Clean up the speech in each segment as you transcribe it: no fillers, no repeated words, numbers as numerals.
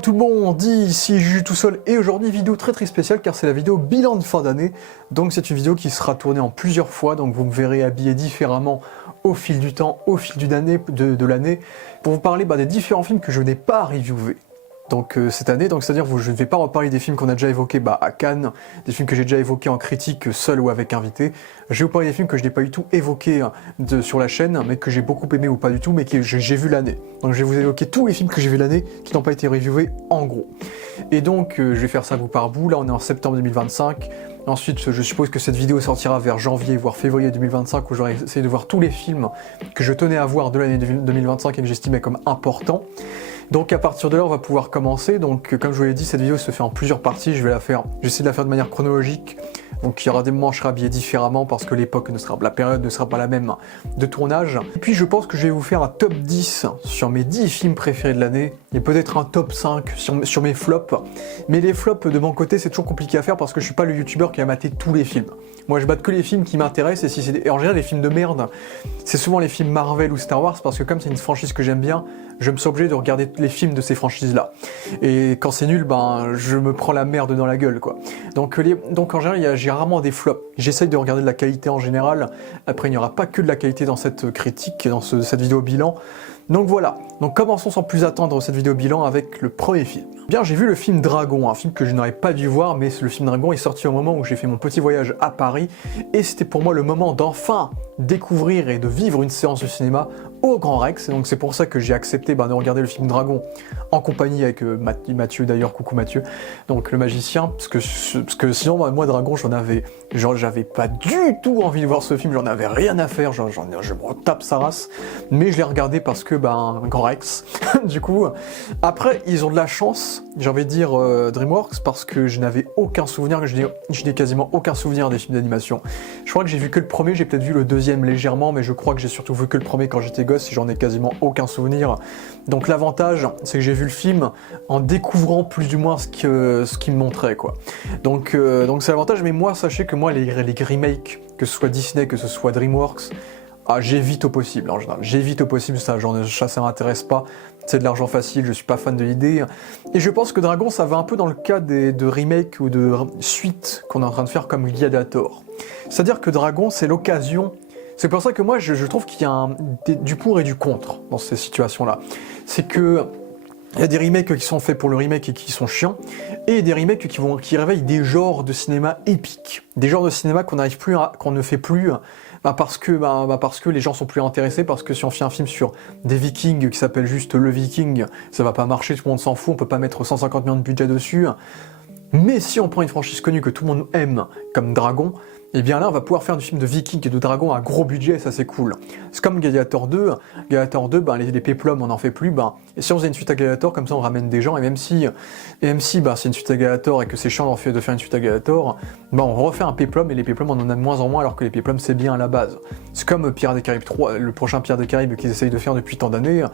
tout le monde, ici Juju tout seul et aujourd'hui vidéo très spéciale car c'est la vidéo bilan de fin d'année. Donc c'est une vidéo qui sera tournée en plusieurs fois, donc vous me verrez habillé différemment au fil du temps, au fil de l'année, pour vous parler des différents films que je n'ai pas reviewés. Donc cette année, donc c'est-à-dire que je ne vais pas reparler des films qu'on a déjà évoqués à Cannes, des films que j'ai déjà évoqués en critique seul ou avec invité. Je vais vous parler des films que je n'ai pas du tout évoqués sur la chaîne, mais que j'ai beaucoup aimé ou pas du tout, mais que j'ai vu l'année. Donc je vais vous évoquer tous les films que j'ai vu l'année qui n'ont pas été reviewés en gros. Et donc je vais faire ça bout par bout, là on est en septembre 2025. Ensuite, je suppose que cette vidéo sortira vers janvier, voire février 2025, où j'aurai essayé de voir tous les films que je tenais à voir de l'année 2025 et que j'estimais comme importants. Donc à partir de là, on va pouvoir commencer. Donc comme je vous l'ai dit, cette vidéo se fait en plusieurs parties. J'essaie de la faire de manière chronologique. Donc il y aura des moments où je serai habillé différemment parce que la période ne sera pas la même de tournage. Et puis je pense que je vais vous faire un top 10 sur mes 10 films préférés de l'année. Et peut-être un top 5 sur mes flops. Mais les flops de mon côté, c'est toujours compliqué à faire parce que je suis pas le youtubeur qui a maté tous les films. Moi je bate que les films qui m'intéressent et en général les films de merde, c'est souvent les films Marvel ou Star Wars parce que comme c'est une franchise que j'aime bien, je me suis obligé de regarder les films de ces franchises-là. Et quand c'est nul, je me prends la merde dans la gueule, quoi. Donc en général, j'ai rarement des flops. J'essaye de regarder de la qualité en général. Après, il n'y aura pas que de la qualité dans cette critique, dans cette vidéo bilan. Donc voilà, donc commençons sans plus attendre cette vidéo bilan avec le premier film. Bien, j'ai vu le film Dragon, un film que je n'aurais pas dû voir, mais le film Dragon est sorti au moment où j'ai fait mon petit voyage à Paris, et c'était pour moi le moment d'enfin découvrir et de vivre une séance de cinéma au Grand Rex, et donc c'est pour ça que j'ai accepté de regarder le film Dragon en compagnie avec Mathieu, d'ailleurs, coucou Mathieu, donc le magicien, parce que sinon, moi Dragon, j'avais pas du tout envie de voir ce film, j'en avais rien à faire, je me retape sa race, mais je l'ai regardé parce que, Grand Rex, du coup, après, ils ont de la chance, j'ai envie de dire DreamWorks, parce que je n'avais aucun souvenir, je n'ai quasiment aucun souvenir des films d'animation. Je crois que j'ai vu que le premier, j'ai peut-être vu le deuxième légèrement, mais je crois que j'ai surtout vu que le premier quand j'étais gosse, et j'en ai quasiment aucun souvenir. Donc l'avantage, c'est que j'ai vu le film en découvrant plus ou moins ce qu'il me montrait, quoi. Donc c'est l'avantage, mais moi, sachez que moi, les remakes, que ce soit Disney, que ce soit DreamWorks, j'évite au possible, en général. J'évite au possible, ça m'intéresse pas. C'est de l'argent facile, je suis pas fan de l'idée. Et je pense que Dragon, ça va un peu dans le cas de remakes ou de suites qu'on est en train de faire comme Gladiator. C'est-à-dire que Dragon, c'est l'occasion. C'est pour ça que moi, je trouve qu'il y a du pour et du contre dans ces situations-là. C'est que il y a des remakes qui sont faits pour le remake et qui sont chiants, et des remakes qui réveillent des genres de cinéma épiques, des genres de cinéma qu'on ne fait plus, parce que les gens sont plus intéressés, parce que si on fait un film sur des Vikings qui s'appelle juste Le Viking, ça va pas marcher, tout le monde s'en fout, on peut pas mettre 150 millions de budget dessus. Mais si on prend une franchise connue que tout le monde aime, comme Dragon, et bien là on va pouvoir faire du film de Viking et de Dragon à gros budget, ça c'est cool. C'est comme Gladiator 2, les péplums on n'en fait plus, et si on faisait une suite à Gladiator, comme ça on ramène des gens, et même si c'est une suite à Gladiator et que c'est chiant de faire une suite à Gladiator, on refait un péplum, et les péplums on en a de moins en moins alors que les péplums c'est bien à la base. C'est comme Pirates des Caraïbes 3, le prochain Pirates des Caraïbes qu'ils essayent de faire depuis tant d'années,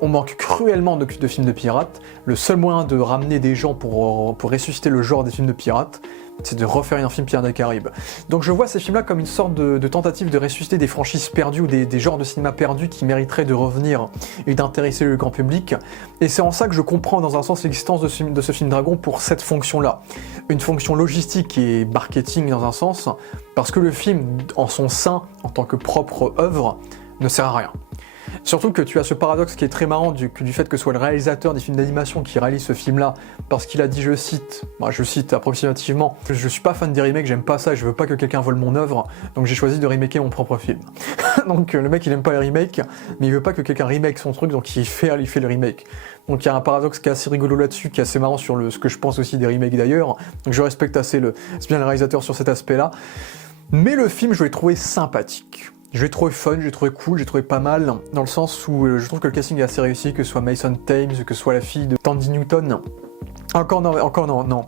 on manque cruellement de films de pirates, le seul moyen de ramener des gens pour ressusciter le genre des films de pirates, c'est de refaire un film Pirates des Caraïbes. Donc je vois ces films-là comme une sorte de tentative de ressusciter des franchises perdues ou des genres de cinéma perdus qui mériteraient de revenir et d'intéresser le grand public. Et c'est en ça que je comprends dans un sens l'existence de ce film Dragon pour cette fonction-là. Une fonction logistique et marketing dans un sens, parce que le film en son sein, en tant que propre œuvre, ne sert à rien. Surtout que tu as ce paradoxe qui est très marrant du fait que ce soit le réalisateur des films d'animation qui réalise ce film-là, parce qu'il a dit, je cite approximativement, je suis pas fan des remakes, j'aime pas ça, je veux pas que quelqu'un vole mon œuvre, donc j'ai choisi de remaker mon propre film. Donc le mec il aime pas les remakes, mais il veut pas que quelqu'un remake son truc, donc il fait le remake. Donc il y a un paradoxe qui est assez rigolo là-dessus, qui est assez marrant sur ce que je pense aussi des remakes d'ailleurs, donc je respecte assez c'est bien le réalisateur sur cet aspect-là. Mais le film, je l'ai trouvé sympathique. Je l'ai trouvé fun, je l'ai trouvé cool, j'ai trouvé pas mal, dans le sens où je trouve que le casting est assez réussi, que ce soit Mason Thames, que ce soit la fille de Tandy Newton, Encore non.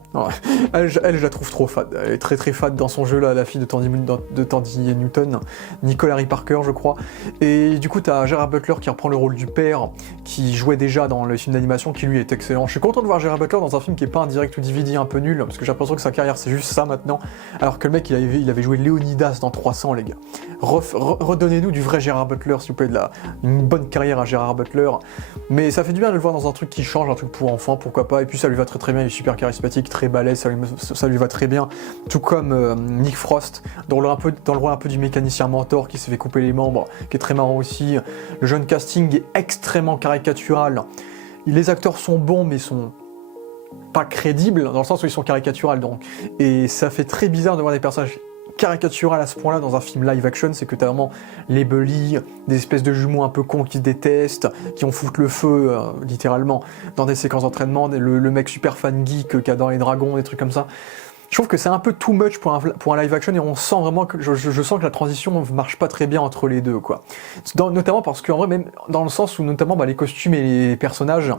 Elle, je la trouve trop fade. Elle est très très fade dans son jeu là, la fille de Tandy Newton, Nicole Harry Parker je crois. Et du coup t'as Gerard Butler qui reprend le rôle du père, qui jouait déjà dans le film d'animation, qui lui est excellent. Je suis content de voir Gerard Butler dans un film qui est pas un direct ou DVD un peu nul, parce que j'ai l'impression que sa carrière c'est juste ça maintenant. Alors que le mec il avait joué Léonidas dans 300 les gars. Redonnez-nous du vrai Gerard Butler s'il vous plaît, une bonne carrière à Gerard Butler. Mais ça fait du bien de le voir dans un truc qui change, un truc pour enfants, pourquoi pas. Et puis ça lui va très bien, il est super charismatique, très balèze, ça lui va très bien. Tout comme Nick Frost, dans le rôle un peu du mécanicien mentor qui s'est fait couper les membres, qui est très marrant aussi. Le jeune casting est extrêmement caricatural. Les acteurs sont bons, mais sont pas crédibles, dans le sens où ils sont caricaturales donc. Et ça fait très bizarre de voir des personnages caricatural à ce point-là dans un film live action, c'est que t'as vraiment les bullies, des espèces de jumeaux un peu cons qui se détestent, qui ont foutu le feu, littéralement, dans des séquences d'entraînement, le mec super fan geek qui adore les dragons, des trucs comme ça. Je trouve que c'est un peu too much pour un live action et on sent vraiment que je sens que la transition marche pas très bien entre les deux quoi. Notamment parce qu'en vrai même dans le sens où notamment les costumes et les personnages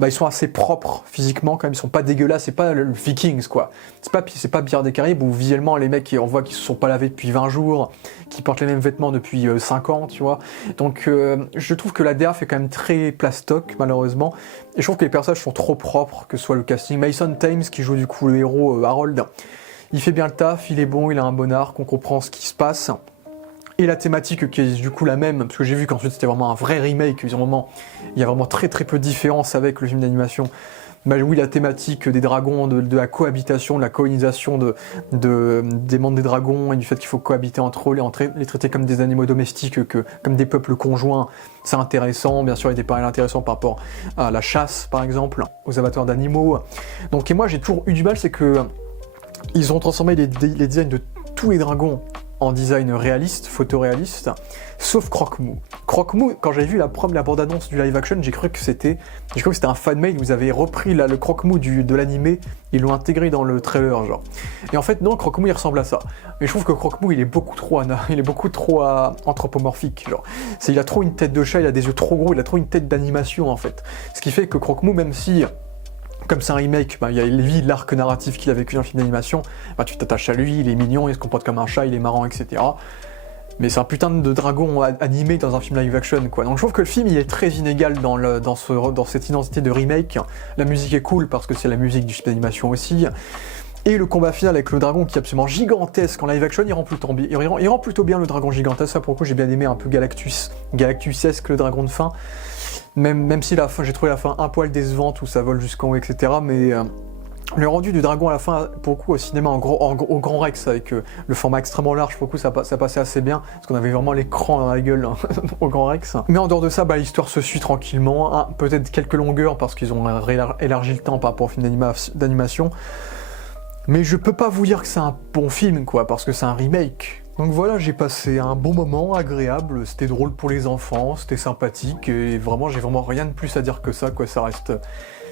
ils sont assez propres physiquement quand même, ils sont pas dégueulasses, c'est pas le Vikings quoi. C'est pas Pirates des Caraïbes où visuellement les mecs on voit qu'ils se sont pas lavés depuis 20 jours, qui portent les mêmes vêtements depuis 5 ans tu vois. Donc je trouve que la DA fait quand même très plastoc malheureusement et je trouve que les personnages sont trop propres, que ce soit le casting. Mason Thames qui joue du coup le héros Harold, il fait bien le taf, il est bon, il a un bon arc, on comprend ce qui se passe. Et la thématique qui est du coup la même, parce que j'ai vu qu'ensuite c'était vraiment un vrai remake, il y a vraiment très peu de différence avec le film d'animation. Oui, la thématique des dragons, de la cohabitation, de la colonisation des mondes des dragons et du fait qu'il faut cohabiter entre eux, les traiter comme des animaux domestiques, comme des peuples conjoints, c'est intéressant. Bien sûr, il y a des parallèles intéressants par rapport à la chasse, par exemple, aux abattoirs d'animaux. Donc, et moi, j'ai toujours eu du mal, c'est que ils ont transformé les designs de tous les dragons en design réaliste, photoréaliste, sauf Croque-Mou. Croque-Mou, quand j'avais vu la bande-annonce du live action, j'ai cru que c'était un fan-made, vous avez repris le Croque-Mou de l'animé, ils l'ont intégré dans le trailer, genre. Et en fait, non, Croque-Mou, il ressemble à ça. Mais je trouve que Croque-Mou, il est beaucoup trop anthropomorphique, genre. Il a trop une tête de chat, il a des yeux trop gros, il a trop une tête d'animation, en fait. Ce qui fait que Croque-Mou, même si... Comme c'est un remake, il y a l'arc narratif qu'il a vécu dans le film d'animation, tu t'attaches à lui, il est mignon, il se comporte comme un chat, il est marrant, etc. Mais c'est un putain de dragon animé dans un film live action, quoi. Donc je trouve que le film, il est très inégal dans cette identité de remake. La musique est cool parce que c'est la musique du film d'animation aussi. Et le combat final avec le dragon qui est absolument gigantesque en live action, il rend plutôt bien le dragon gigantesque. Ça pour le coup, j'ai bien aimé un peu Galactusesque, le dragon de fin. Même si j'ai trouvé la fin un poil décevante où ça vole jusqu'en haut, etc. Mais le rendu du dragon à la fin, pour le coup, au cinéma, au Grand Rex, avec le format extrêmement large, pour le coup, ça passait assez bien, parce qu'on avait vraiment l'écran dans la gueule au Grand Rex. Mais en dehors de ça, l'histoire se suit tranquillement. Peut-être quelques longueurs, parce qu'ils ont élargi le temps par rapport au film d'animation. Mais je peux pas vous dire que c'est un bon film, quoi, parce que c'est un remake. Donc voilà, j'ai passé un bon moment, agréable, c'était drôle pour les enfants, c'était sympathique, et vraiment, j'ai vraiment rien de plus à dire que ça, quoi, ça reste...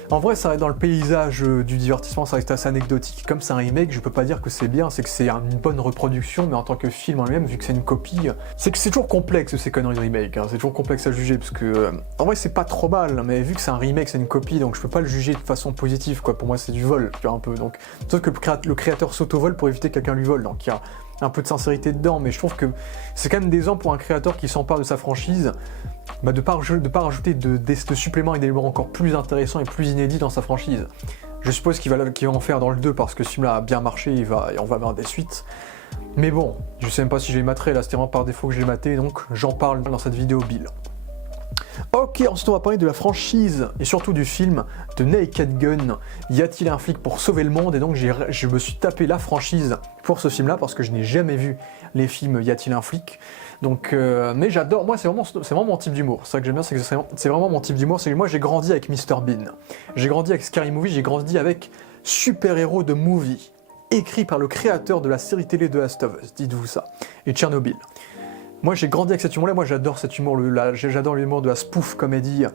En vrai, ça reste dans le paysage du divertissement, ça reste assez anecdotique. Comme c'est un remake, je peux pas dire que c'est bien, c'est que c'est une bonne reproduction, mais en tant que film en lui-même, vu que c'est une copie, c'est que c'est toujours complexe ces conneries de remake, c'est toujours complexe à juger, parce que en vrai c'est pas trop mal, mais vu que c'est un remake, c'est une copie, donc je peux pas le juger de façon positive, quoi. Pour moi c'est du vol, tu vois, un peu. Donc, sauf que le créateur s'auto-vole pour éviter que quelqu'un lui vole, donc il y a un peu de sincérité dedans, mais je trouve que c'est quand même décevant pour un créateur qui s'empare de sa franchise, de pas rajouter de suppléments et d'éléments encore plus intéressants et plus inédits dans sa franchise. Je suppose qu'il va en faire dans le 2 parce que ce film-là a bien marché, et on va avoir des suites. Mais bon, je sais même pas si je l'ai maté, là c'était vraiment par défaut que je l'ai maté, donc j'en parle dans cette vidéo Bill. Ok, ensuite on va parler de la franchise et surtout du film de Naked Gun. Y a-t-il un flic pour sauver le monde? Et donc je me suis tapé la franchise pour ce film-là parce que je n'ai jamais vu les films Y a-t-il un flic. Donc, mais j'adore. Moi, c'est vraiment mon type d'humour. C'est ça que j'aime bien, c'est que c'est vraiment mon type d'humour. C'est que moi, j'ai grandi avec Mr Bean, j'ai grandi avec Scary Movie, j'ai grandi avec Super Héros de Movie, écrit par le créateur de la série télé de Last of Us, dites-vous ça, et Tchernobyl. Moi j'ai grandi avec cet humour-là, moi j'adore cet humour, j'adore l'humour de la spoof comédie,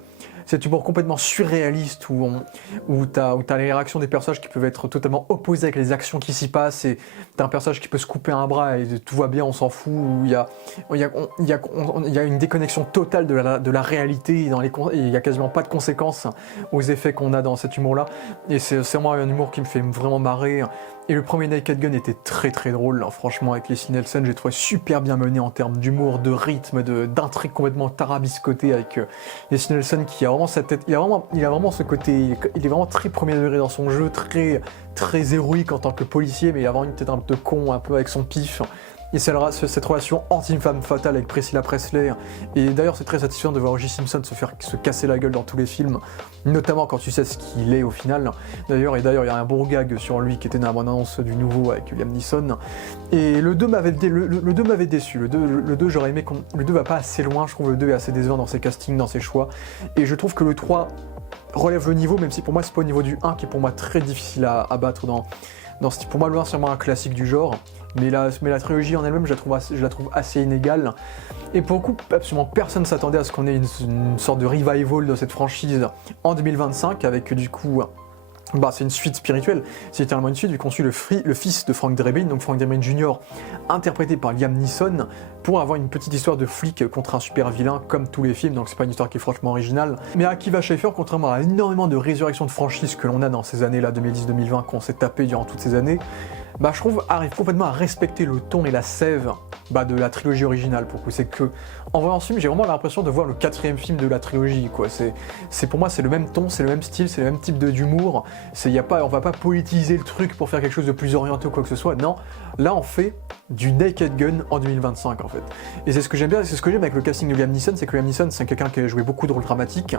cet humour complètement surréaliste où t'as les réactions des personnages qui peuvent être totalement opposées avec les actions qui s'y passent, et t'as un personnage qui peut se couper un bras et tout va bien, on s'en fout, où il y a une déconnexion totale de la réalité, et il y a quasiment pas de conséquences aux effets qu'on a dans cet humour-là, et c'est vraiment un humour qui me fait vraiment marrer. Et le premier Naked Gun était très très drôle, hein. Franchement avec Leslie Nielsen, j'ai trouvé super bien mené en termes d'humour, de rythme, d'intrigue complètement tarabiscotée avec Leslie Nielsen qui a vraiment sa tête, il a vraiment ce côté, il est vraiment très premier degré dans son jeu, très héroïque en tant que policier, mais il a vraiment une tête un peu de con, un peu avec son pif. Et c'est cette relation anti-femme fatale avec Priscilla Presley. Et d'ailleurs, c'est très satisfaisant de voir O.J. Simpson se casser la gueule dans tous les films, notamment quand tu sais ce qu'il est au final. D'ailleurs, il y a un bon gag sur lui qui était dans la bande-annonce du nouveau avec Liam Neeson. Et le 2 m'avait déçu. Le 2, j'aurais aimé le 2 va pas assez loin. Je trouve le 2 est assez décevant dans ses castings, dans ses choix. Et je trouve que le 3 relève le niveau, même si pour moi, c'est pas au niveau du 1 qui est pour moi très difficile à battre dans ce, pour moi, le 1 c'est vraiment un classique du genre. Mais la trilogie en elle-même, je la trouve assez inégale. Et pour le coup, absolument personne ne s'attendait à ce qu'on ait une sorte de revival de cette franchise en 2025, avec du coup... c'est une suite spirituelle, c'est littéralement une suite, vu qu'on suit le fils de Frank Drebin, donc Frank Drebin Jr., interprété par Liam Neeson, pour avoir une petite histoire de flic contre un super vilain, comme tous les films, donc c'est pas une histoire qui est franchement originale. Mais Akiva Schaffer, contrairement à énormément de résurrections de franchises que l'on a dans ces années-là, 2010-2020, qu'on s'est tapé durant toutes ces années, je trouve, arrive complètement à respecter le ton et la sève de la trilogie originale. Pour le coup, c'est que, en voyant ce film, j'ai vraiment l'impression de voir le 4e film de la trilogie, quoi. Pour moi, c'est le même ton, c'est le même style, c'est le même type d'humour. On va pas politiser le truc pour faire quelque chose de plus orienté ou quoi que ce soit. Non, là, on fait du Naked Gun en 2025, en fait. Et c'est ce que j'aime bien, c'est ce que j'aime avec le casting de Liam Neeson, c'est que Liam Neeson, c'est quelqu'un qui a joué beaucoup de rôles dramatiques,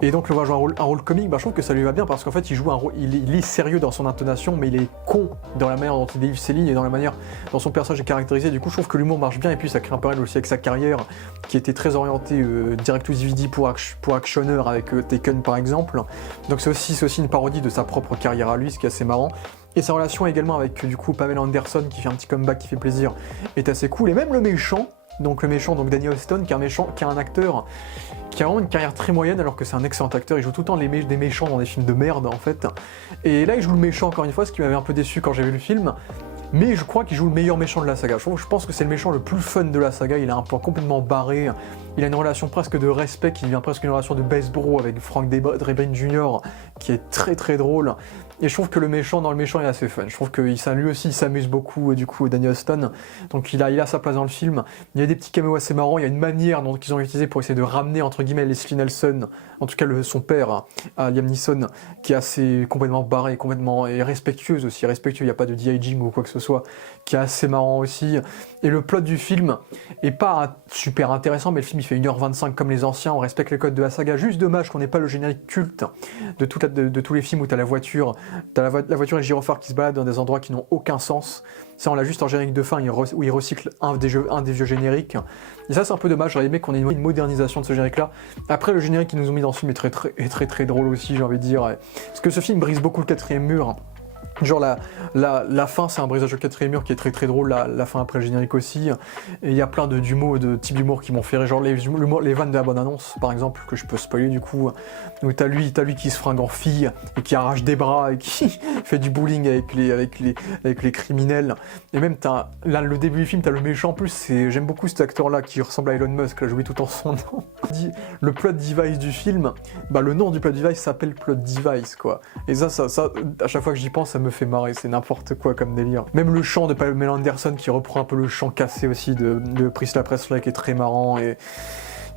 et donc le voir jouer un rôle comique, je trouve que ça lui va bien, parce qu'en fait, il joue un rôle, il est sérieux dans son intonation, mais il est con dans la manière dont il délivre ses lignes et dans la manière dont son personnage est caractérisé. Du coup, je trouve que l'humour marche bien, et puis ça crée un parallèle aussi avec sa carrière, qui était très orientée direct to DVD pour actionneur avec Taken par exemple. Donc c'est aussi une parodie de sa propre carrière à lui, ce qui est assez marrant. Et sa relation également avec du coup Pamela Anderson, qui fait un petit comeback qui fait plaisir, est assez cool. Et même le méchant, donc Danny Huston, qui est un acteur qui a vraiment une carrière très moyenne, alors que c'est un excellent acteur. Il joue tout le temps des méchants dans des films de merde en fait. Et là il joue le méchant encore une fois, ce qui m'avait un peu déçu quand j'ai vu le film. Mais je crois qu'il joue le meilleur méchant de la saga. Je pense que c'est le méchant le plus fun de la saga. Il a un plan complètement barré. Il a une relation presque de respect qui devient presque une relation de best bro avec Frank Drebin Jr. qui est très très drôle. Et je trouve que le méchant dans le méchant est assez fun. Je trouve que lui aussi il s'amuse beaucoup, du coup, Danny Huston. Donc il a sa place dans le film. Il y a des petits caméos assez marrants. Il y a une manière qu'ils ont utilisée pour essayer de ramener entre guillemets Leslie Nielsen, en tout cas son père, à Liam Neeson, qui est assez complètement barré, complètement et respectueuse aussi. Respectueux, il n'y a pas de de-aging ou quoi que ce soit, qui est assez marrant aussi. Et le plot du film est pas super intéressant, mais le film il fait 1h25 comme les anciens, on respecte les codes de la saga. Juste dommage qu'on n'ait pas le générique culte de tous les films où t'as la voiture et gyrophare qui se baladent dans des endroits qui n'ont aucun sens. Ça, on l'a juste en générique de fin où il recycle un des vieux génériques. Et ça, c'est un peu dommage. J'aurais aimé qu'on ait une modernisation de ce générique-là. Après, le générique qu'ils nous ont mis dans ce film est très drôle aussi, j'ai envie de dire. Parce que ce film brise beaucoup le 4e mur. Genre la fin, c'est un brisage au 4e mur qui est très drôle, la fin après le générique aussi. Et il y a plein de types d'humour qui m'ont fait rire, genre les vannes de la bonne annonce par exemple, que je peux spoiler du coup, où t'as lui qui se fringue en fille et qui arrache des bras et qui fait du bullying avec les criminels. Et même là le début du film, t'as le méchant en plus, j'aime beaucoup cet acteur là qui ressemble à Elon Musk, là joué tout en son nom. Le plot device du film, le nom du plot device s'appelle plot device quoi. Et ça à chaque fois que j'y pense, ça me fait marrer, c'est n'importe quoi comme délire. Même le chant de Pamela Anderson qui reprend un peu le chant cassé aussi de Priscilla Presley qui est très marrant.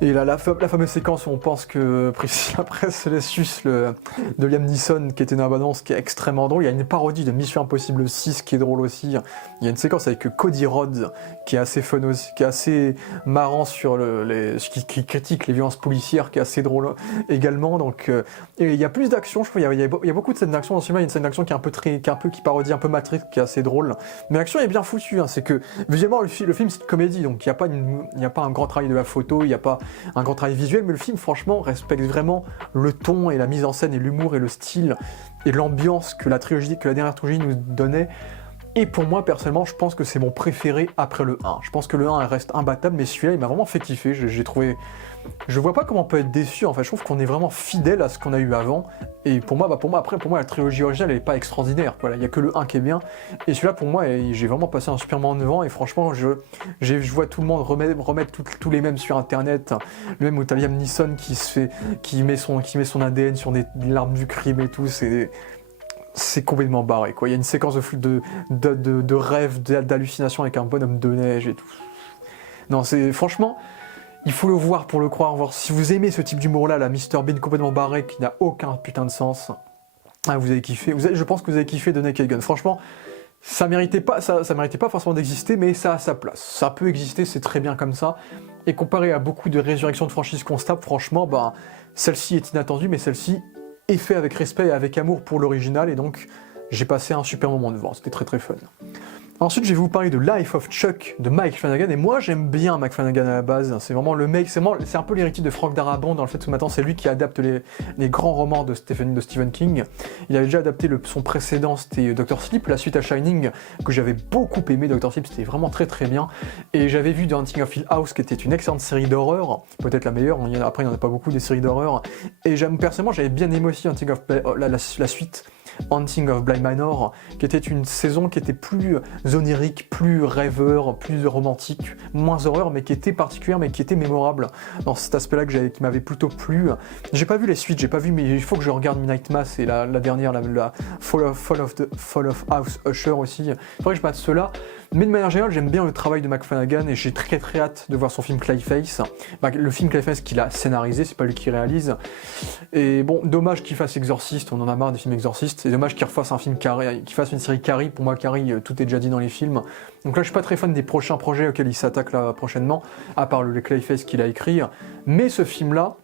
Et la fameuse séquence où on pense que Priscilla Presley suce de Liam Neeson qui était dans la bande-annonce, qui est extrêmement drôle. Il y a une parodie de Mission Impossible 6 qui est drôle aussi. Il y a une séquence avec Cody Rhodes qui est assez fun aussi, qui est assez marrant sur qui critique les violences policières, qui est assez drôle également. Donc, et il y a plus d'action, je trouve. Il y a beaucoup de scènes d'action dans ce film. Il y a une scène d'action qui parodie un peu Matrix, qui est assez drôle. Mais l'action est bien foutue. C'est que visuellement le film c'est une comédie, donc il n'y a pas un grand travail de la photo, il n'y a pas un grand travail visuel, mais le film franchement respecte vraiment le ton et la mise en scène et l'humour et le style et l'ambiance que la dernière trilogie nous donnait. Et pour moi, personnellement, je pense que c'est mon préféré après le 1. Je pense que le 1 reste imbattable, mais celui-là, il m'a vraiment fait kiffer. J'ai trouvé... Je vois pas comment on peut être déçu, en fait. Je trouve qu'on est vraiment fidèle à ce qu'on a eu avant. Et pour moi, la trilogie originale, elle est pas extraordinaire. Voilà, il y a que le 1 qui est bien. Et celui-là, pour moi, j'ai vraiment passé un super moment devant. Et franchement, je vois tout le monde remettre tous les mêmes sur Internet. Le même où t'as Liam Neeson qui met son ADN sur l'arme du crime et tout. C'est complètement barré, quoi. Il y a une séquence de rêve, d'hallucination avec un bonhomme de neige et tout. Non, franchement, il faut le voir pour le croire. Voir si vous aimez ce type d'humour-là, la Mr Bean complètement barré, qui n'a aucun putain de sens. Ah, vous avez kiffé. Je pense que vous avez kiffé de Naked Gun. Franchement, ça méritait pas forcément d'exister, mais ça a sa place. Ça peut exister, c'est très bien comme ça. Et comparé à beaucoup de résurrections de franchises qu'on se tape, franchement, celle-ci est inattendue, mais celle-ci est fait avec respect et avec amour pour l'original, et donc j'ai passé un super moment devant, c'était très très fun. Ensuite, je vais vous parler de Life of Chuck de Mike Flanagan, et moi j'aime bien Mike Flanagan à la base, c'est vraiment le mec, c'est un peu l'héritier de Frank Darabont dans le fait que maintenant c'est lui qui adapte les grands romans de Stephen King. Il avait déjà adapté son précédent, c'était Dr. Sleep, la suite à Shining, que j'avais beaucoup aimé. Dr. Sleep, c'était vraiment très très bien, et j'avais vu The Haunting of Hill House, qui était une excellente série d'horreur, peut-être la meilleure, après il n'y en a pas beaucoup des séries d'horreur, et personnellement j'avais bien aimé aussi la suite Haunting of Bly Manor, qui était une saison qui était plus onirique, plus rêveur, plus romantique, moins horreur, mais qui était particulière, mais qui était mémorable dans cet aspect-là qui m'avait plutôt plu. J'ai pas vu les suites, mais il faut que je regarde Midnight Mass et la dernière, la Fall of House Usher aussi. Il faudrait que je mette ceux-là. Mais de manière générale, j'aime bien le travail de Mike Flanagan et j'ai très très hâte de voir son film Clayface. Le film Clayface qu'il a scénarisé, c'est pas lui qui réalise. Et bon, dommage qu'il fasse Exorciste, on en a marre des films Exorcistes. C'est dommage qu'il refasse un film Carrie, qu'il fasse une série Carrie. Pour moi, Carrie, tout est déjà dit dans les films. Donc là, je suis pas très fan des prochains projets auxquels il s'attaque là prochainement, à part le Clayface qu'il a écrit. Mais ce film-là,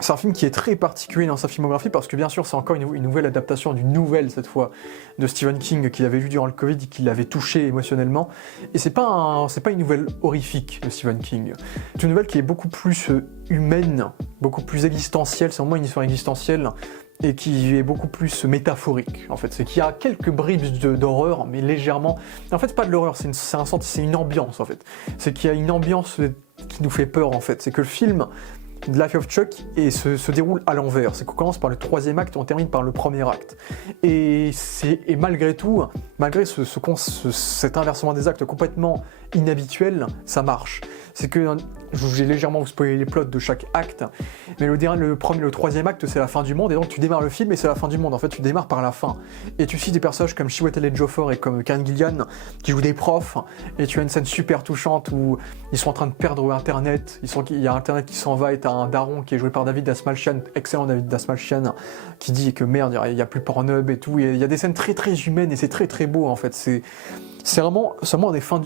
c'est un film qui est très particulier dans sa filmographie parce que bien sûr c'est encore une nouvelle adaptation d'une nouvelle cette fois de Stephen King qu'il avait lu durant le Covid et qui l'avait touché émotionnellement. Et c'est pas une nouvelle horrifique de Stephen King. C'est une nouvelle qui est beaucoup plus humaine, beaucoup plus existentielle, c'est vraiment une histoire existentielle et qui est beaucoup plus métaphorique en fait. C'est qu'il y a quelques bribes d'horreur mais légèrement... En fait c'est pas de l'horreur, c'est une ambiance en fait. C'est qu'il y a une ambiance qui nous fait peur en fait. C'est que le film... Life of Chuck se déroule à l'envers. C'est qu'on commence par le troisième acte et on termine par le premier acte. Et malgré tout, malgré cet inversement des actes complètement inhabituel, ça marche. C'est que j'ai légèrement vous spoilé les plots de chaque acte, mais le troisième acte c'est la fin du monde et donc tu démarres le film et c'est la fin du monde. En fait, tu démarres par la fin et tu suis des personnages comme Chiwetel Ejiofor et comme Karen Gillian qui jouent des profs et tu as une scène super touchante où ils sont en train de perdre Internet. Il y a Internet qui s'en va et t'as un daron qui est joué par David Dastmalchian, excellent David Dastmalchian, qui dit que merde, il y a plus Pornhub et tout. Et il y a des scènes très très humaines et c'est très très beau en fait. C'est vraiment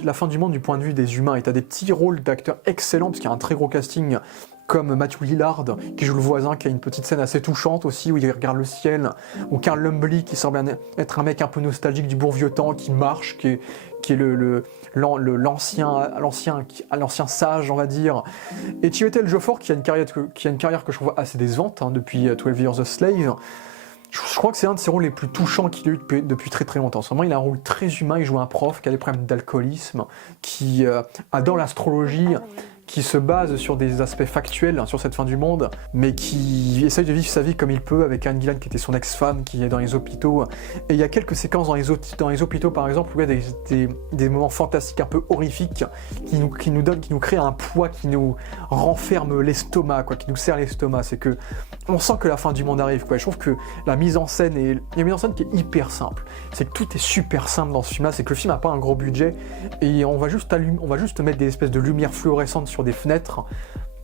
la fin du monde du point de vue des humains. Et t'as des petits rôles d'acteurs excellents, parce qu'il y a un très gros casting, comme Matthew Lillard, qui joue le voisin, qui a une petite scène assez touchante aussi, où il regarde le ciel, ou Carl Lumbly, qui semble être un mec un peu nostalgique du bon vieux temps, qui marche, qui est l'ancien sage, on va dire. Et Chiwetel Ejiofor, qui a une carrière que je trouve assez décevante, depuis 12 Years a Slave. Je crois que c'est un de ses rôles les plus touchants qu'il a eu depuis très très longtemps. Vraiment, il a un rôle très humain, il joue un prof qui a des problèmes d'alcoolisme, qui adore l'astrologie, qui se base sur des aspects factuels sur cette fin du monde, mais qui essaye de vivre sa vie comme il peut avec Anne Gillan qui était son ex-femme, qui est dans les hôpitaux. Et il y a quelques séquences dans les hôpitaux par exemple où il y a des moments fantastiques un peu horrifiques qui nous créent un poids qui nous renferme l'estomac, qui nous serre l'estomac. C'est que on sent que la fin du monde arrive, Je trouve que la mise en scène qui est hyper simple. C'est que tout est super simple dans ce film-là. C'est que le film n'a pas un gros budget et on va juste mettre des espèces de lumières fluorescentes sur des fenêtres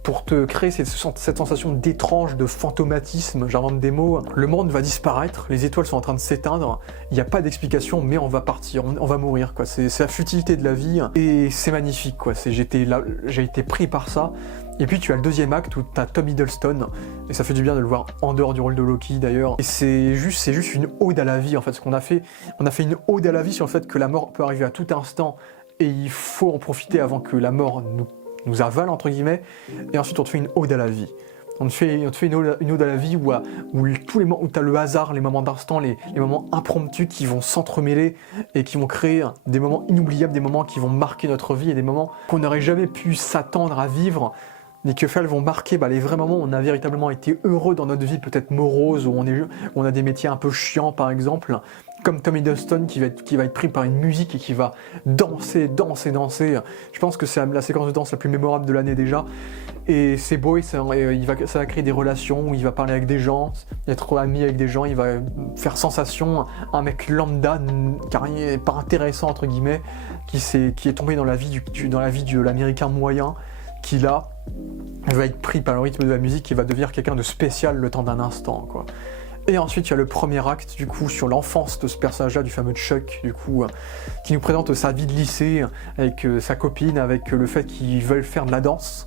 pour te créer cette sensation d'étrange, de fantomatisme, j'invente des mots. Le monde va disparaître, les étoiles sont en train de s'éteindre, il n'y a pas d'explication, mais on va partir, on va mourir, C'est la futilité de la vie, et c'est magnifique, J'ai été pris par ça. Et puis tu as le deuxième acte où tu as Tom Hiddleston, et ça fait du bien de le voir en dehors du rôle de Loki d'ailleurs. Et c'est juste une ode à la vie, en fait, ce qu'on a fait. On a fait une ode à la vie sur le fait que la mort peut arriver à tout instant, et il faut en profiter avant que la mort nous avale, entre guillemets, et ensuite on te fait une ode à la vie. On te fait une ode à la vie où tu as le hasard, les moments d'instant, les moments impromptus qui vont s'entremêler et qui vont créer des moments inoubliables, des moments qui vont marquer notre vie et des moments qu'on n'aurait jamais pu s'attendre à vivre, mais que elles vont marquer les vrais moments où on a véritablement été heureux dans notre vie, peut-être morose, où on a des métiers un peu chiants par exemple, comme Tom Hiddleston qui va être pris par une musique et qui va danser. Je pense que c'est la séquence de danse la plus mémorable de l'année déjà. Et c'est beau, et ça va créer des relations où il va parler avec des gens, être ami avec des gens, il va faire sensation, un mec lambda, pas intéressant entre guillemets, qui est tombé dans la vie de l'américain moyen, qui là va être pris par le rythme de la musique et va devenir quelqu'un de spécial le temps d'un instant, quoi. Et ensuite, il y a le premier acte, du coup, sur l'enfance de ce personnage-là, du fameux Chuck, du coup, qui nous présente sa vie de lycée, avec sa copine, avec le fait qu'ils veulent faire de la danse,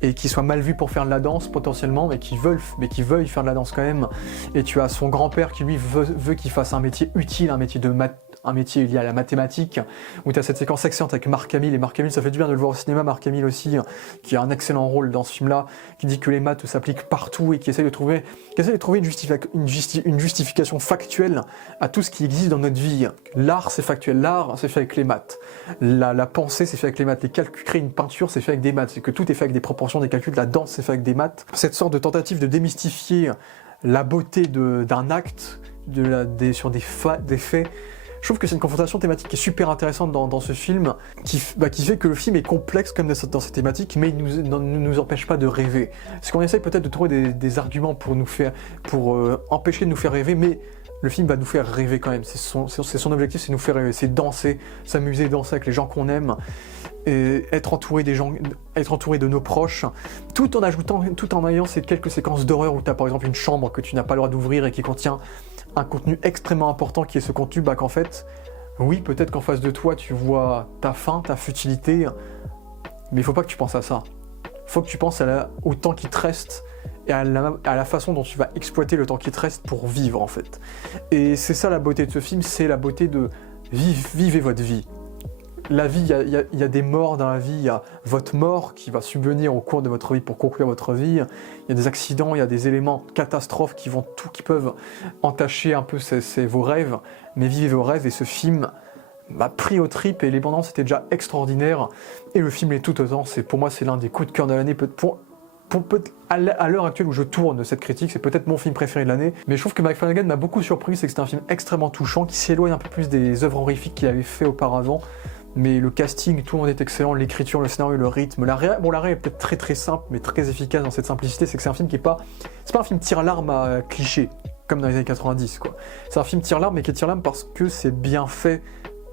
et qu'ils soient mal vus pour faire de la danse, potentiellement, mais qu'ils veuillent faire de la danse quand même. Et tu as son grand-père qui, lui, veut qu'il fasse un métier utile, un métier lié à la mathématique, où tu as cette séquence excellente avec Mark Hamill, et Mark Hamill, ça fait du bien de le voir au cinéma, Mark Hamill aussi, qui a un excellent rôle dans ce film-là, qui dit que les maths s'appliquent partout, et qui essaie de trouver une justification factuelle à tout ce qui existe dans notre vie. L'art, c'est factuel, l'art, c'est fait avec les maths. La pensée, c'est fait avec les maths. Les calculs, créer une peinture, c'est fait avec des maths. C'est que tout est fait avec des proportions, des calculs, la danse, c'est fait avec des maths. Cette sorte de tentative de démystifier la beauté d'un acte, sur des faits. Je trouve que c'est une confrontation thématique qui est super intéressante dans ce film, qui fait que le film est complexe comme dans cette thématique, mais il ne nous empêche pas de rêver. Parce qu'on essaye peut-être de trouver des arguments pour empêcher de nous faire rêver, mais le film va nous faire rêver quand même. C'est son objectif, c'est nous faire rêver, c'est danser, s'amuser, danser avec les gens qu'on aime, et être entouré de nos proches, tout en ayant ces quelques séquences d'horreur où tu as par exemple une chambre que tu n'as pas le droit d'ouvrir et qui contient un contenu extrêmement important, qui est ce contenu qu'en fait, oui, peut-être qu'en face de toi, tu vois ta faim, ta futilité, mais il faut pas que tu penses à ça. Il faut que tu penses au temps qui te reste et à la façon dont tu vas exploiter le temps qui te reste pour vivre, en fait. Et c'est ça la beauté de ce film, c'est la beauté de vivez votre vie. La vie, il y a des morts dans la vie, il y a votre mort qui va subvenir au cours de votre vie pour conclure votre vie, il y a des accidents, il y a des éléments catastrophes qui peuvent entacher un peu vos rêves, mais vivez vos rêves, et ce film m'a pris aux tripes, et les bandes annonces étaient déjà extraordinaires, et le film est tout autant. Pour moi, c'est l'un des coups de cœur de l'année, à l'heure actuelle où je tourne cette critique, c'est peut-être mon film préféré de l'année, mais je trouve que Mike Flanagan m'a beaucoup surpris, c'est que c'est un film extrêmement touchant, qui s'éloigne un peu plus des œuvres horrifiques qu'il avait fait auparavant. Mais le casting, tout le monde est excellent, l'écriture, le scénario, le rythme, la réa est peut-être très très simple, mais très efficace dans cette simplicité. C'est que c'est un film qui c'est pas un film tire-larme à cliché, comme dans les années 90, quoi. C'est un film tire-larme, mais qui est tire-larme parce que c'est bien fait,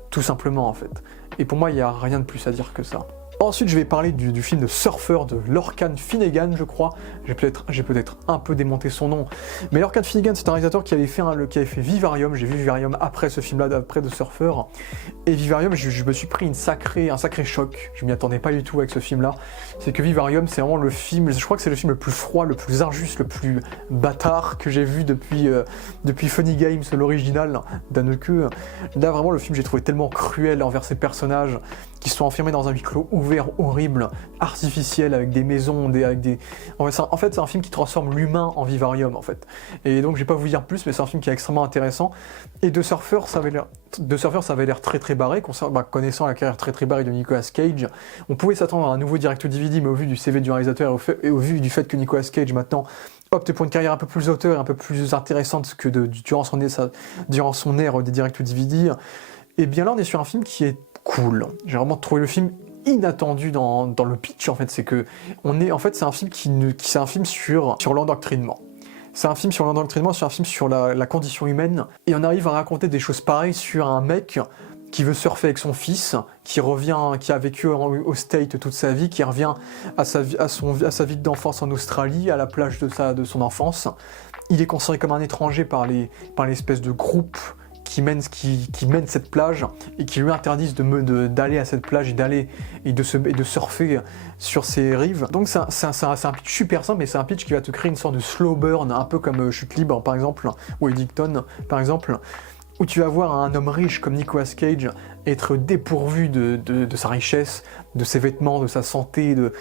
tout simplement, en fait. Et pour moi, il n'y a rien de plus à dire que ça. Ensuite, je vais parler du film de Surfer de Lorcan Finnegan, je crois. J'ai peut-être un peu démonté son nom. Mais Lorcan Finnegan, c'est un réalisateur qui avait fait Vivarium. J'ai vu Vivarium après ce film-là, après de Surfer. Et Vivarium, je me suis pris un sacré choc. Je m'y attendais pas du tout avec ce film-là. C'est que Vivarium, c'est vraiment le film, je crois que c'est le film le plus froid, le plus injuste, le plus bâtard que j'ai vu depuis Funny Games, l'original d'Anneke. Là, vraiment, le film, j'ai trouvé tellement cruel envers ces personnages qui sont enfermés dans un huis clos ouvert, horrible, artificiel, avec des maisons, En fait, c'est un film qui transforme l'humain en vivarium, en fait. Et donc, je vais pas vous dire plus, mais c'est un film qui est extrêmement intéressant. Et de Surfer, ça avait l'air très très barré, connaissant la carrière très très barrée de Nicolas Cage. On pouvait s'attendre à un nouveau direct-to-DVD, mais au vu du CV du réalisateur et au vu du fait que Nicolas Cage, maintenant, opte pour une carrière un peu plus auteur et un peu plus intéressante que durant son ère des direct-to-DVD, et bien là, on est sur un film qui est cool. J'ai vraiment trouvé le film inattendu dans le pitch, en fait. C'est un film sur l'endoctrinement. C'est un film sur l'endoctrinement, c'est un film sur la condition humaine, et on arrive à raconter des choses pareilles sur un mec qui veut surfer avec son fils, qui a vécu au State toute sa vie, qui revient à sa vie d'enfance en Australie, à la plage de son enfance. Il est considéré comme un étranger par l'espèce de groupe qui mène cette plage et qui lui interdisent d'aller à cette plage et de surfer sur ses rives. Donc c'est un pitch super simple, mais c'est un pitch qui va te créer une sorte de slow burn, un peu comme Chute Libre par exemple, ou Eddington par exemple, où tu vas voir un homme riche comme Nicolas Cage être dépourvu de sa richesse, de ses vêtements, de sa santé, de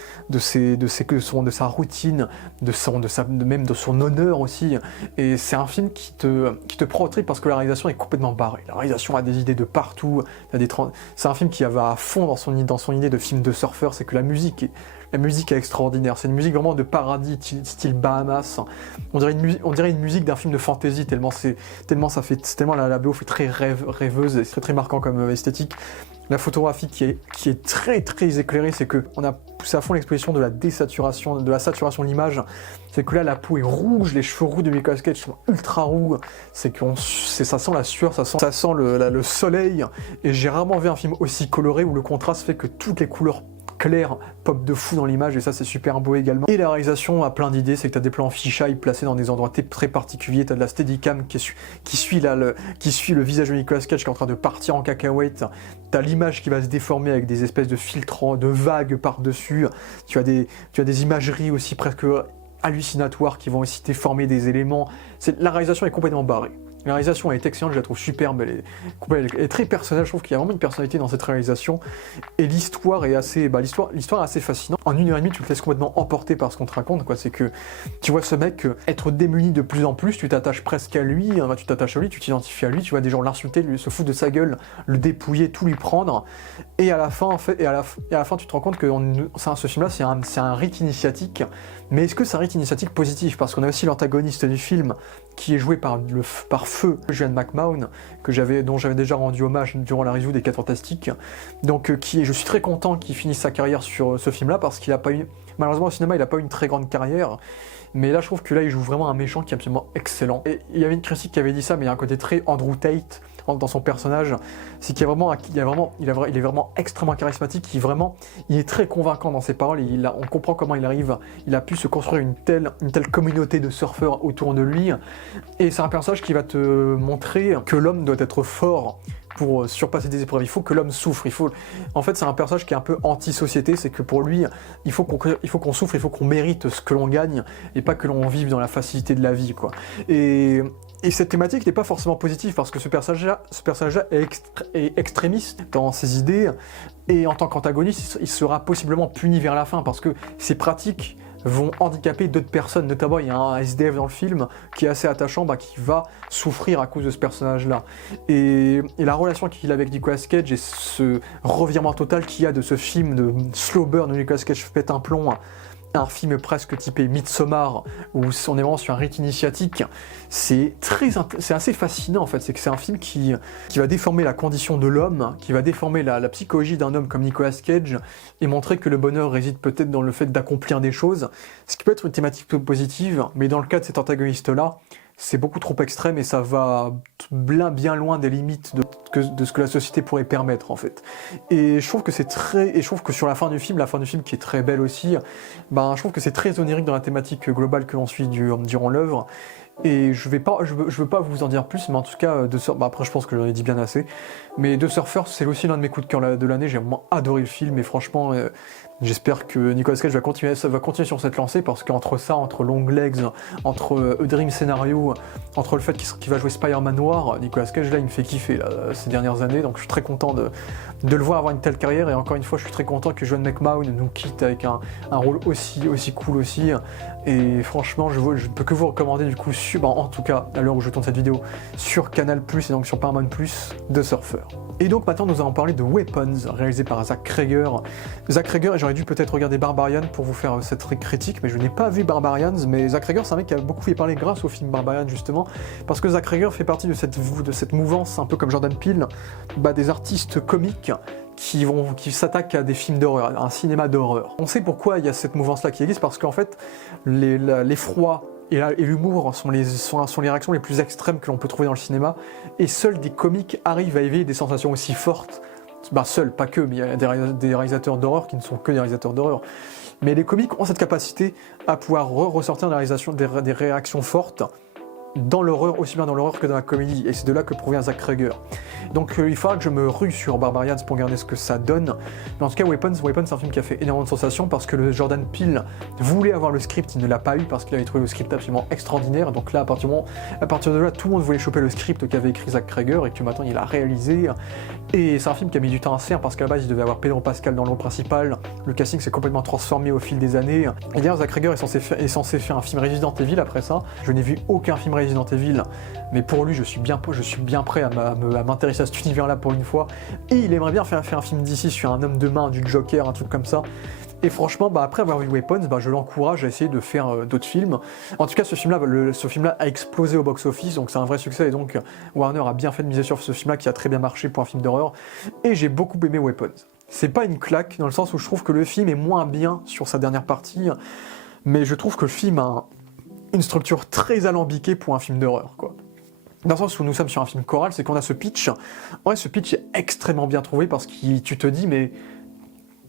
sa routine, même de son honneur aussi. Et c'est un film qui te prend au trip parce que la réalisation est complètement barrée. La réalisation a des idées de partout. C'est un film qui va à fond dans son idée de film de surfeur. C'est que la musique est extraordinaire. C'est une musique vraiment de paradis, style Bahamas. On dirait une musique d'un film de fantasy, tellement la BO fait très rêveuse, et c'est très très marquant comme esthétique. La photographie qui est très très éclairée, c'est que on a poussé à fond l'exposition de la saturation de l'image. C'est que là la peau est rouge, les cheveux roux de Nicolas Cage sont ultra roux. Ça sent la sueur, ça sent le soleil. Et j'ai rarement vu un film aussi coloré où le contraste fait que toutes les couleurs clair, pop de fou dans l'image, et ça c'est super beau également. Et la réalisation a plein d'idées, c'est que tu as des plans fisheye placés dans des endroits très particuliers, tu as de la steadicam qui suit le visage de Nicolas Cage qui est en train de partir en cacahuète, tu as l'image qui va se déformer avec des espèces de filtres, de vagues par-dessus, tu as des imageries aussi presque hallucinatoires qui vont aussi déformer des éléments. La réalisation est complètement barrée. La réalisation est excellente, je la trouve superbe, elle est très personnelle, je trouve qu'il y a vraiment une personnalité dans cette réalisation, et l'histoire est assez fascinante. En 1h30, tu te laisses complètement emporter par ce qu'on te raconte, quoi. C'est que tu vois ce mec être démuni de plus en plus, tu t'attaches presque à lui, tu t'identifies à lui, tu vois des gens l'insulter, lui se foutre de sa gueule, le dépouiller, tout lui prendre, et à la fin, tu te rends compte que ce film-là, c'est un rite initiatique, mais est-ce que c'est un rite initiatique positif? Parce qu'on a aussi l'antagoniste du film, qui est joué par Feu, Ian McMahon, dont j'avais déjà rendu hommage durant la review des 4 Fantastiques. Donc je suis très content qu'il finisse sa carrière sur ce film-là, parce qu'il a pas eu, malheureusement au cinéma, il n'a pas eu une très grande carrière. Mais là, je trouve que là, il joue vraiment un méchant qui est absolument excellent. Et il y avait une critique qui avait dit ça, mais il y a un côté très Andrew Tate dans son personnage. C'est qu'il il est vraiment extrêmement charismatique. Il est très convaincant dans ses paroles. On comprend comment il a pu se construire une telle communauté de surfeurs autour de lui. Et c'est un personnage qui va te montrer que l'homme doit être fort pour surpasser des épreuves. Il faut que l'homme souffre. En fait, c'est un personnage qui est un peu anti-société. C'est que pour lui, il faut qu'on souffre, il faut qu'on mérite ce que l'on gagne, et pas que l'on vive dans la facilité de la vie, quoi. Et cette thématique n'est pas forcément positive, parce que ce personnage-là est extrémiste dans ses idées, et en tant qu'antagoniste, il sera possiblement puni vers la fin, parce que ses pratiques vont handicaper d'autres personnes. Notamment, il y a un SDF dans le film qui est assez attachant, qui va souffrir à cause de ce personnage-là. Et la relation qu'il a avec Nicolas Cage et ce revirement total qu'il y a de ce film de slow burn où Nicolas Cage pète un plomb, un film presque typé Midsommar, où on est vraiment sur un rite initiatique, c'est assez fascinant en fait. C'est que c'est un film qui va déformer la condition de l'homme, qui va déformer la psychologie d'un homme comme Nicolas Cage, et montrer que le bonheur réside peut-être dans le fait d'accomplir des choses, ce qui peut être une thématique positive, mais dans le cas de cet antagoniste-là, c'est beaucoup trop extrême et ça va bien loin des limites de ce que la société pourrait permettre en fait. Et je trouve que sur la fin du film qui est très belle aussi, je trouve que c'est très onirique dans la thématique globale que l'on suit durant l'œuvre. Et je veux pas vous en dire plus, mais en tout cas, après je pense que j'en ai dit bien assez, mais The Surfer, c'est aussi l'un de mes coups de cœur de l'année. J'ai vraiment adoré le film, et franchement, j'espère que Nicolas Cage va continuer sur cette lancée, parce entre Long Legs, entre A Dream Scenario, entre le fait qu'il va jouer Spider-Man noir, Nicolas Cage là il me fait kiffer là, ces dernières années, donc je suis très content de le voir avoir une telle carrière, et encore une fois je suis très content que Ian McMahon nous quitte avec un rôle aussi cool aussi, et franchement je ne peux que vous recommander du coup en tout cas à l'heure où je tourne cette vidéo sur Canal+, et donc sur Paramount+, The Surfer. Et donc maintenant nous allons parler de Weapons, réalisé par Zach Cregger. Zach Cregger, et j'aurais dû peut-être regarder Barbarian pour vous faire cette critique, mais je n'ai pas vu Barbarians, mais Zach Cregger c'est un mec qui a beaucoup fait parler grâce au film Barbarian justement, parce que Zach Cregger fait partie de cette mouvance, un peu comme Jordan Peele, des artistes comiques qui s'attaquent à des films d'horreur, à un cinéma d'horreur. On sait pourquoi il y a cette mouvance-là qui existe, parce qu'en fait, l'effroi et l'humour sont les réactions les plus extrêmes que l'on peut trouver dans le cinéma, et seuls des comiques arrivent à éveiller des sensations aussi fortes. Seuls, pas que, mais il y a des réalisateurs d'horreur qui ne sont que des réalisateurs d'horreur. Mais les comiques ont cette capacité à pouvoir ressortir des réactions fortes, dans l'horreur, aussi bien dans l'horreur que dans la comédie, et c'est de là que provient Zach Cregger. Donc il faudra que je me rue sur Barbarians pour regarder ce que ça donne. Mais en tout cas, Weapons c'est un film qui a fait énormément de sensations parce que le Jordan Peele voulait avoir le script, il ne l'a pas eu parce qu'il avait trouvé le script absolument extraordinaire. Donc là, à partir de là, tout le monde voulait choper le script qu'avait écrit Zach Cregger et que maintenant il a réalisé. Et c'est un film qui a mis du temps à se faire parce qu'à la base, il devait avoir Pedro Pascal dans le rôle principal. Le casting s'est complètement transformé au fil des années. Et d'ailleurs, Zach Cregger est censé faire un film Resident Evil après ça. Je n'ai vu aucun film Resident Evil, mais pour lui, je suis bien prêt à m'intéresser à cet univers-là pour une fois. Et il aimerait bien faire un film d'ici sur un homme de main, du Joker, un truc comme ça. Et franchement, après avoir vu Weapons, je l'encourage à essayer de faire d'autres films. En tout cas, ce film-là a explosé au box-office, donc c'est un vrai succès. Et donc, Warner a bien fait de miser sur ce film-là qui a très bien marché pour un film d'horreur. Et j'ai beaucoup aimé Weapons. C'est pas une claque, dans le sens où je trouve que le film est moins bien sur sa dernière partie, mais je trouve que le film a une structure très alambiquée pour un film d'horreur, quoi. Dans le sens où nous sommes sur un film choral, c'est qu'on a ce pitch. Ouais, ce pitch est extrêmement bien trouvé parce que tu te dis, mais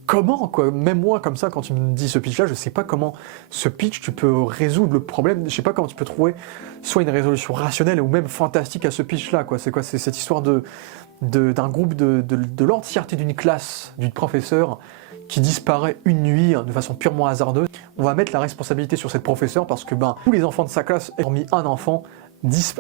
comment, quoi? Même moi, comme ça, quand tu me dis ce pitch-là, je sais pas comment ce pitch, tu peux résoudre le problème. Je sais pas comment tu peux trouver soit une résolution rationnelle ou même fantastique à ce pitch-là, quoi. C'est quoi? C'est cette histoire d'un groupe de l'entièreté d'une classe, d'une professeure qui disparaît une nuit de façon purement hasardeuse. On va mettre la responsabilité sur cette professeure parce que tous les enfants de sa classe, hormis un enfant,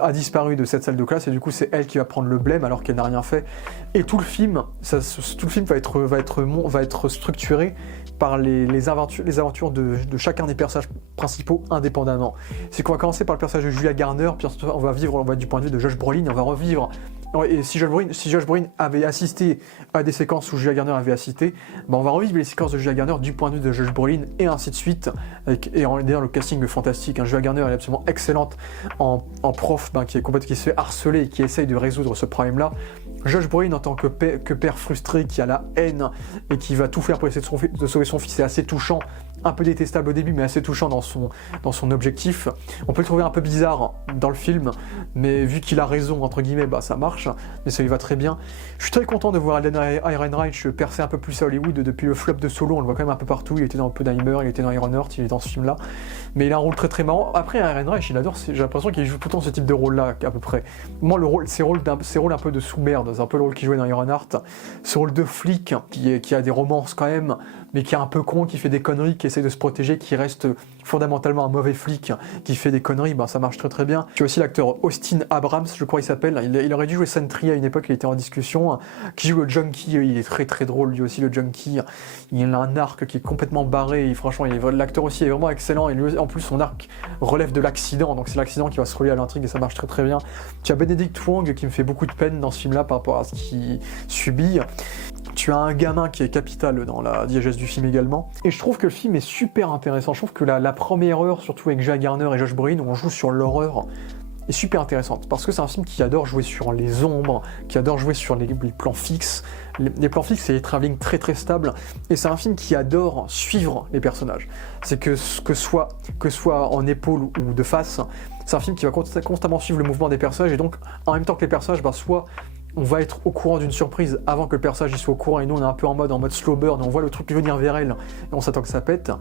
a disparu de cette salle de classe et du coup c'est elle qui va prendre le blême alors qu'elle n'a rien fait. Et tout le film va être structuré par les aventures de chacun des personnages principaux indépendamment. C'est qu'on va commencer par le personnage de Julia Garner, puis ensuite on va du point de vue de Josh Brolin, on va revivre. Et si Josh Brolin avait assisté à des séquences où Julia Garner avait assisté, on va revivre les séquences de Julia Garner du point de vue de Josh Brolin et ainsi de suite. D'ailleurs, le casting est fantastique. Julia Garner elle est absolument excellente en prof qui se fait harceler et qui essaye de résoudre ce problème-là. Josh Brolin en tant que père frustré qui a la haine et qui va tout faire pour essayer de sauver son fils, c'est assez touchant. Un peu détestable au début, mais assez touchant dans son objectif. On peut le trouver un peu bizarre dans le film, mais vu qu'il a raison, entre guillemets, ça marche, mais ça lui va très bien. Je suis très content de voir Alden Ehrenreich percer un peu plus à Hollywood depuis le flop de Solo, on le voit quand même un peu partout, il était dans Oppenheimer, il était dans Ironheart, il est dans ce film-là, mais il a un rôle très très marrant. Après, Ehrenreich, il adore, j'ai l'impression qu'il joue tout le temps ce type de rôle-là, à peu près. Moi, ses rôles un peu de sous-merde, c'est un peu le rôle qu'il jouait dans Ironheart, ce rôle de flic, qui a des romances quand même, mais qui est un peu con, qui fait des conneries, qui essaie de se protéger, qui reste fondamentalement un mauvais flic, qui fait des conneries, ça marche très très bien. Tu as aussi l'acteur Austin Abrams, je crois il s'appelle, il aurait dû jouer Sentry à une époque, il était en discussion, qui joue le Junkie, il est très très drôle lui aussi le Junkie, il a un arc qui est complètement barré, et franchement l'acteur aussi est vraiment excellent, et lui en plus son arc relève de l'accident, donc c'est l'accident qui va se relier à l'intrigue et ça marche très très bien. Tu as Benedict Wong qui me fait beaucoup de peine dans ce film là par rapport à ce qu'il subit. Tu as un gamin qui est capital dans la diégèse du film également. Et je trouve que le film est super intéressant. Je trouve que la première heure, surtout avec Julia Garner et Josh Brolin, où on joue sur l'horreur, est super intéressante. Parce que c'est un film qui adore jouer sur les ombres, qui adore jouer sur les plans fixes. Les plans fixes, c'est des travelling très très stables. Et c'est un film qui adore suivre les personnages. C'est que soit en épaule ou de face, c'est un film qui va constamment suivre le mouvement des personnages. Et donc, en même temps que les personnages, soit on va être au courant d'une surprise avant que le personnage y soit au courant et nous on est un peu en mode slow burn, on voit le truc venir vers elle et on s'attend que ça pète,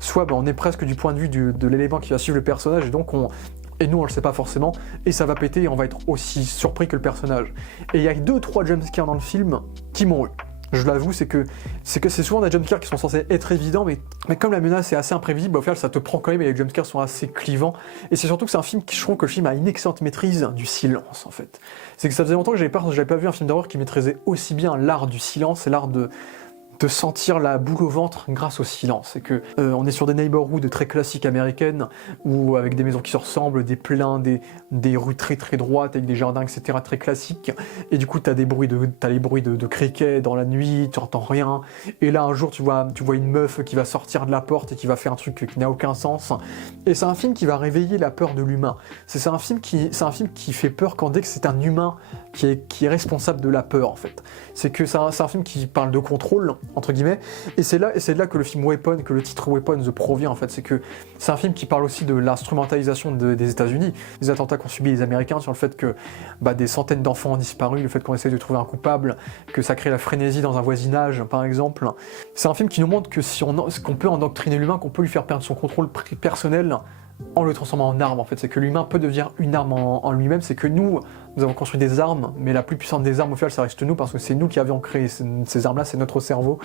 soit on est presque du point de vue de l'élément qui va suivre le personnage et nous on le sait pas forcément et ça va péter et on va être aussi surpris que le personnage. Et il y a 2-3 jumpscares dans le film qui m'ont eu. Je l'avoue, c'est que c'est souvent des jumpscares qui sont censés être évidents, mais comme la menace est assez imprévisible, au final ça te prend quand même et les jumpscares sont assez clivants. Et c'est surtout que c'est un film je trouve que le film a une excellente maîtrise du silence en fait. C'est que ça faisait longtemps que j'avais pas vu un film d'horreur qui maîtrisait aussi bien l'art du silence et l'art de sentir la boule au ventre grâce au silence. C'est que on est sur des neighborhoods très classiques américaines, ou avec des maisons qui se ressemblent, des pleins, des rues très très droites avec des jardins, etc. très classiques. Et du coup, t'as les bruits de criquets dans la nuit, tu entends rien. Et là, un jour, tu vois une meuf qui va sortir de la porte et qui va faire un truc qui n'a aucun sens. Et c'est un film qui va réveiller la peur de l'humain. C'est un film qui fait peur quand dès que c'est un humain qui est responsable de la peur en fait. C'est que c'est un film qui parle de contrôle. entre guillemets. Et c'est de là que le film Weapon, que le titre Weapons provient en fait. C'est que c'est un film qui parle aussi de l'instrumentalisation des États-Unis, des attentats qu'ont subis les Américains, sur le fait que des centaines d'enfants ont disparu, le fait qu'on essaie de trouver un coupable, que ça crée la frénésie dans un voisinage, par exemple. C'est un film qui nous montre que qu'on peut endoctriner l'humain, qu'on peut lui faire perdre son contrôle personnel en le transformant en arme en fait. C'est que l'humain peut devenir une arme en lui-même, c'est que nous avons construit des armes, mais la plus puissante des armes au final ça reste nous, parce que c'est nous qui avions créé ces armes-là, c'est notre cerveau.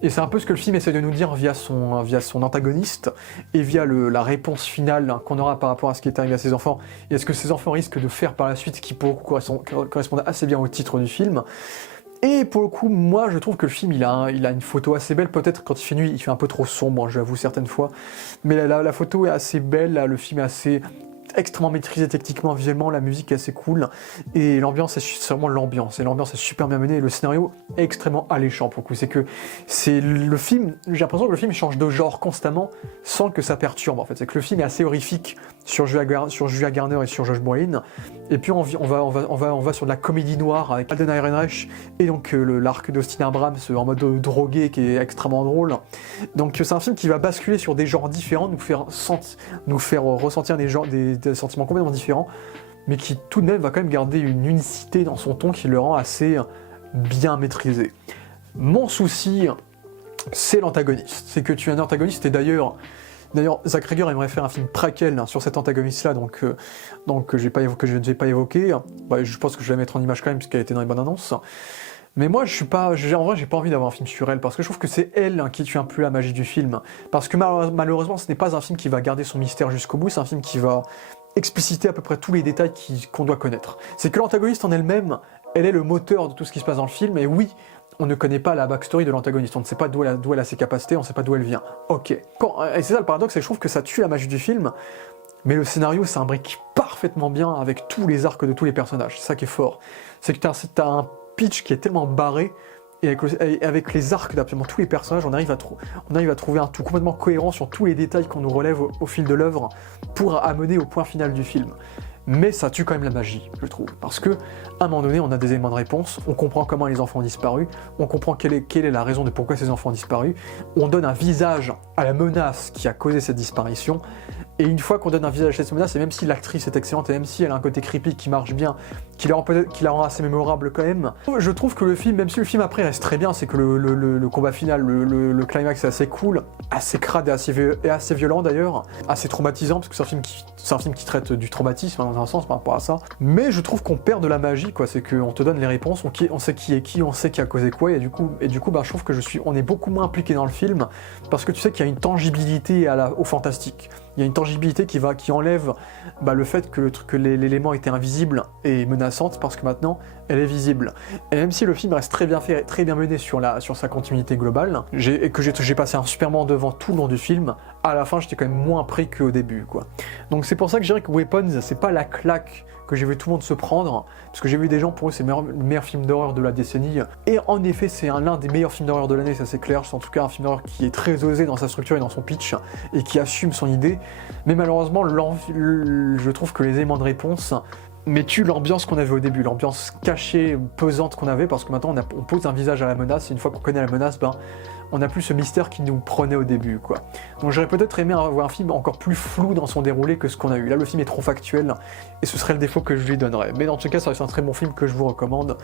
Et c'est un peu ce que le film essaie de nous dire via son antagoniste, et via la réponse finale qu'on aura par rapport à ce qui est arrivé à ses enfants, et à ce que ces enfants risquent de faire par la suite, qui pour le coup correspond assez bien au titre du film. Et pour le coup, moi je trouve que le film il a une photo assez belle, peut-être quand il fait nuit il fait un peu trop sombre, j'avoue certaines fois, mais la photo est assez belle, là, le film est assez extrêmement maîtrisé techniquement, visuellement, la musique est assez cool, et l'ambiance, c'est vraiment l'ambiance, et l'ambiance est super bien menée, et le scénario est extrêmement alléchant pour le coup, c'est le film, j'ai l'impression que le film change de genre constamment, sans que ça perturbe en fait, c'est que le film est assez horrifique sur Julia Garner et sur Josh Brolin, et puis on va sur de la comédie noire avec Alden Ehrenreich, et donc l'arc d'Austin Abrams en mode drogué qui est extrêmement drôle, donc c'est un film qui va basculer sur des genres différents, nous faire ressentir des sentiments complètement différents, mais qui tout de même va quand même garder une unicité dans son ton qui le rend assez bien maîtrisé. Mon souci, c'est l'antagoniste. C'est que tu es un antagoniste, et d'ailleurs Zach Ryder aimerait faire un film préquel sur cet antagoniste-là, donc que je ne vais pas évoquer. Je pense que je vais la mettre en image quand même, puisqu'elle était dans les bandes annonces. Mais moi, en vrai, j'ai pas envie d'avoir un film sur elle, parce que je trouve que c'est elle qui tue un peu la magie du film. Parce que malheureusement, ce n'est pas un film qui va garder son mystère jusqu'au bout, c'est un film qui va expliciter à peu près tous les détails qu'on doit connaître. C'est que l'antagoniste en elle-même, elle est le moteur de tout ce qui se passe dans le film, et oui, on ne connaît pas la backstory de l'antagoniste, on ne sait pas d'où elle a ses capacités, on ne sait pas d'où elle vient. Ok. Et c'est ça le paradoxe, c'est que je trouve que ça tue la magie du film, mais le scénario s'imbrique parfaitement bien avec tous les arcs de tous les personnages, c'est ça qui est fort. C'est que t'as un pitch qui est tellement barré, et avec les arcs d'absolument tous les personnages, on arrive à trouver un tout complètement cohérent sur tous les détails qu'on nous relève au fil de l'œuvre pour amener au point final du film. Mais ça tue quand même la magie, je trouve, parce que à un moment donné, on a des éléments de réponse, on comprend comment les enfants ont disparu, on comprend quelle est la raison de pourquoi ces enfants ont disparu, on donne un visage à la menace qui a causé cette disparition, et une fois qu'on donne un visage à cette menace, et même si l'actrice est excellente, et même si elle a un côté creepy qui marche bien, qui la rend assez mémorable quand même, je trouve que le film, même si le film après reste très bien, c'est que le combat final, le climax est assez cool, assez crade et assez violent d'ailleurs, assez traumatisant, parce que c'est un film qui traite du traumatisme, dans un sens par rapport à ça, mais je trouve qu'on perd de la magie, quoi. C'est qu'on te donne les réponses, on sait qui est qui, on sait qui a causé quoi, et du coup je trouve que on est beaucoup moins impliqué dans le film, parce que tu sais qu'il y a une tangibilité au fantastique. Il y a une tangibilité qui enlève le fait que l'élément était invisible et menaçante, parce que maintenant elle est visible. Et même si le film reste très bien fait, très bien mené sur sa continuité globale, et que j'ai passé un super moment devant tout le long du film, à la fin j'étais quand même moins pris qu'au début, quoi. Donc c'est pour ça que je dirais que Weapons, c'est pas la claque que j'ai vu tout le monde se prendre, parce que j'ai vu des gens, pour eux c'est le meilleur film d'horreur de la décennie, et en effet c'est l'un des meilleurs films d'horreur de l'année, ça c'est clair. C'est en tout cas un film d'horreur qui est très osé dans sa structure et dans son pitch, et qui assume son idée, mais malheureusement je trouve que les éléments de réponse tuent l'ambiance qu'on avait au début, l'ambiance cachée, pesante qu'on avait, parce que maintenant on pose un visage à la menace, et une fois qu'on connaît la menace, on n'a plus ce mystère qui nous prenait au début, quoi. Donc j'aurais peut-être aimé avoir un film encore plus flou dans son déroulé que ce qu'on a eu. Là, le film est trop factuel, et ce serait le défaut que je lui donnerais. Mais dans tout cas, ça reste un très bon film que je vous recommande.